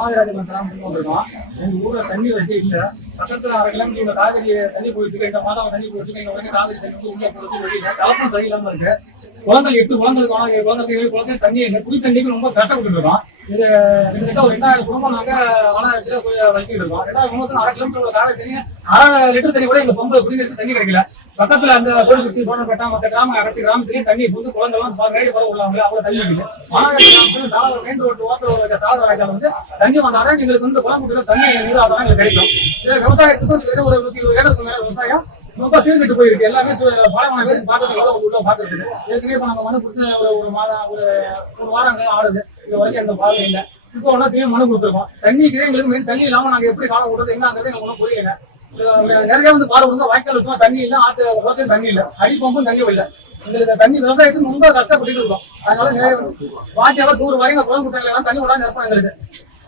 மாதராஜ எங்க ஊர்ல தண்ணி வச்சு இல்ல பக்கத்துல அரை கிலோமீட்டர் காவிரி தண்ணி போயிட்டு இருக்கு இந்த மாதம் தண்ணி போயிட்டு இருக்கு இந்த வரைக்கும் காவிரி தண்ணி உள்ள போறது வெளியில சரியில்லாம இருக்கு எட்டு குழந்தை குழந்தை குழந்தை குழந்தை தண்ணி குடி தண்ணிக்கு ரொம்ப கஷ்டப்பட்டு இருக்கோம். இது கிட்டத்தட்ட ஒரு ரெண்டாயிரம் குடும்பம் நாங்க வளர்ச்சியில போய் வச்சுட்டு இருக்கோம். ரெண்டாயிரம் குடும்பத்துல அரை கிலோமீட்டர் உள்ள காவிரி தண்ணி அரை லிட்டர் தண்ணி கூட எங்க பம்பு குடிநீருக்கு தண்ணி கிடைக்கல. பக்கத்துல அந்த கோயில் சுத்தி சோனப்பேட்டா மத்த கிராம அகத்தி கிராமத்துலயும் தண்ணி புது குழந்தைலாம் நேரடி பரவ உள்ளவங்க அவ்வளவு தண்ணி இருக்குது மாநகர கிராமத்துல சாலை மெயின் ரோடு ஓரத்தில் ஒரு சாலை வாய்க்கால் வந்து தண்ணி வந்தாதான் எங்களுக்கு வந்து குளமுட்டில தண்ணி நீர் ஆதாரம் எங்களுக்கு கிடைக்கும். இது விவசாயத்துக்கு ஒரு நூத்தி இருபது ஏக்கருக்கு மேல விவசாயம். ரொம்ப சீர்கிட்டு போயிருக்கு. எல்லாமே சு- பலமான பேர் பாக்கிறதுக்கு உள்ள பாக்குறது ஏற்கனவே இப்போ நம்ம மனு கொடுத்து ஒரு ஒரு மாதம் ஒரு ஒரு வாரம் ஆடுது இது வரைக்கும் எந்த பாதை இல்லை. இப்போ ஒன்றா திரும்பி மனு கொடுத்துருக்கோம். தண்ணிக்கு எங்களுக்கு மெயின் தண்ணி இல்லாம நாங்க எப்படி காலம் விடுறது என்னங்கிறது எங்களுக்கு ஒன்றும் புரியல. நிறைய வந்து பாரு கொடுத்தா வாய்க்கால் இருக்கும் தண்ணி இல்லை ஆற்று குளத்தையும் தண்ணி இல்லை. அடி பம்பும் தண்ணி இல்லை எங்களுக்கு தண்ணி விவசாயத்துக்கு ரொம்ப கஷ்டப்பட்டு இருக்கோம். அதனால நிறைய வாட்டியாவது நூறு வரைக்கும் குளம் குட்டையில எல்லாம் தண்ணி விடாம இருப்போம் எங்களுக்கு.